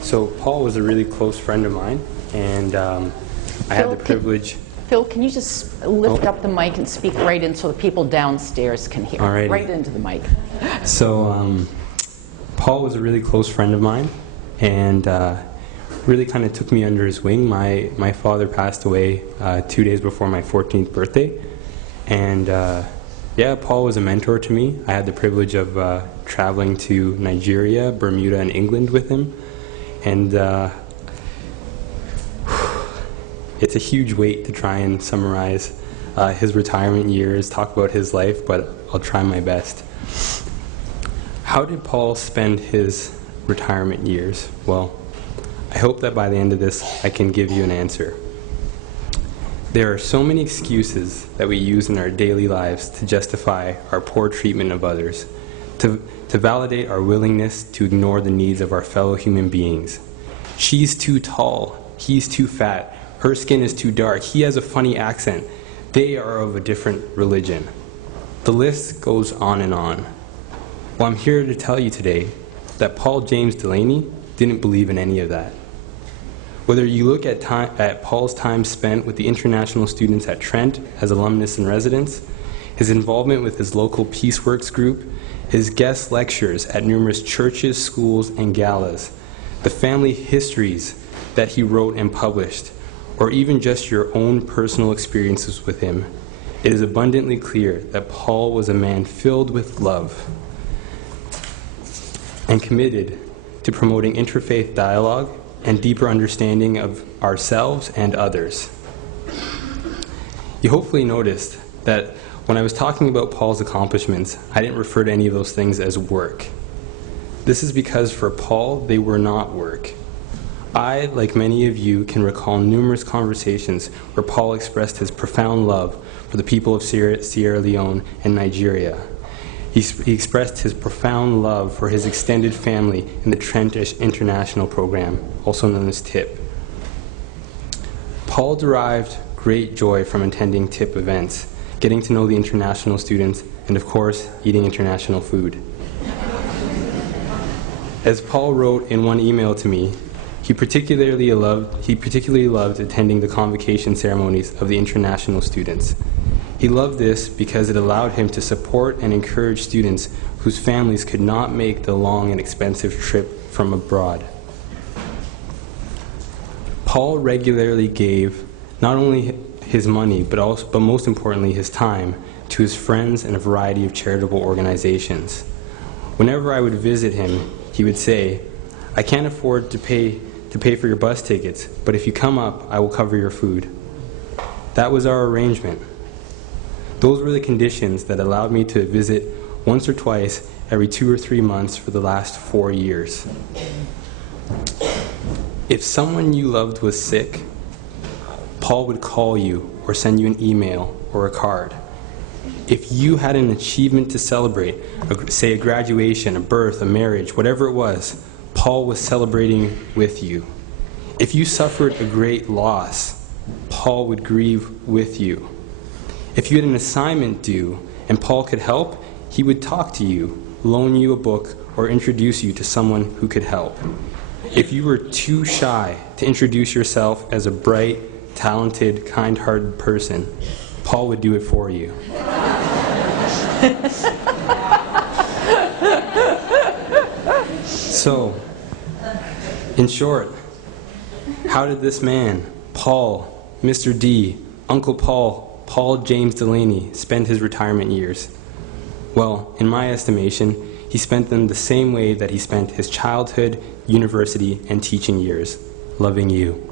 So Paul was a really close friend of mine, and I had the privilege... Phil, can you just lift up the mic and speak right in so the people downstairs can hear? Alrighty. Right into the mic. So Paul was a really close friend of mine, and really kind of took me under his wing. My father passed away 2 days before my 14th birthday, and yeah, Paul was a mentor to me. I had the privilege of traveling to Nigeria, Bermuda, and England with him, and it's a huge weight to try and summarize his retirement years, talk about his life, but I'll try my best. How did Paul spend his retirement years? Well, I hope that by the end of this I can give you an answer. There are so many excuses that we use in our daily lives to justify our poor treatment of others, to validate our willingness to ignore the needs of our fellow human beings. She's too tall, he's too fat, her skin is too dark, he has a funny accent, they are of a different religion. The list goes on and on. Well, I'm here to tell you today that Paul James Delaney didn't believe in any of that. Whether you look at Paul's time spent with the international students at Trent as alumnus in residence, his involvement with his local Peaceworks group, his guest lectures at numerous churches, schools, and galas, the family histories that he wrote and published, or even just your own personal experiences with him, it is abundantly clear that Paul was a man filled with love and committed to promoting interfaith dialogue and deeper understanding of ourselves and others. You hopefully noticed that when I was talking about Paul's accomplishments, I didn't refer to any of those things as work. This is because for Paul, they were not work. I, like many of you, can recall numerous conversations where Paul expressed his profound love for the people of Sierra Leone and Nigeria. He expressed his profound love for his extended family in the Trent International Program, also known as TIP. Paul derived great joy from attending TIP events, getting to know the international students, and of course, eating international food. As Paul wrote in one email to me, he particularly loved attending the convocation ceremonies of the international students. He loved this because it allowed him to support and encourage students whose families could not make the long and expensive trip from abroad. Paul regularly gave not only his money, but most importantly his time to his friends and a variety of charitable organizations. Whenever I would visit him, he would say, "I can't afford to pay for your bus tickets, but if you come up, I will cover your food." That was our arrangement. Those were the conditions that allowed me to visit once or twice every 2 or 3 months for the last 4 years. If someone you loved was sick, Paul would call you or send you an email or a card. If you had an achievement to celebrate, say a graduation, a birth, a marriage, whatever it was, Paul was celebrating with you. If you suffered a great loss, Paul would grieve with you. If you had an assignment due and Paul could help, he would talk to you, loan you a book, or introduce you to someone who could help. If you were too shy to introduce yourself as a bright, talented, kind-hearted person, Paul would do it for you. So, in short, how did this man, Paul, Mr. D, Uncle Paul James Delaney, spend his retirement years? Well, in my estimation, he spent them the same way that he spent his childhood, university, and teaching years, loving you.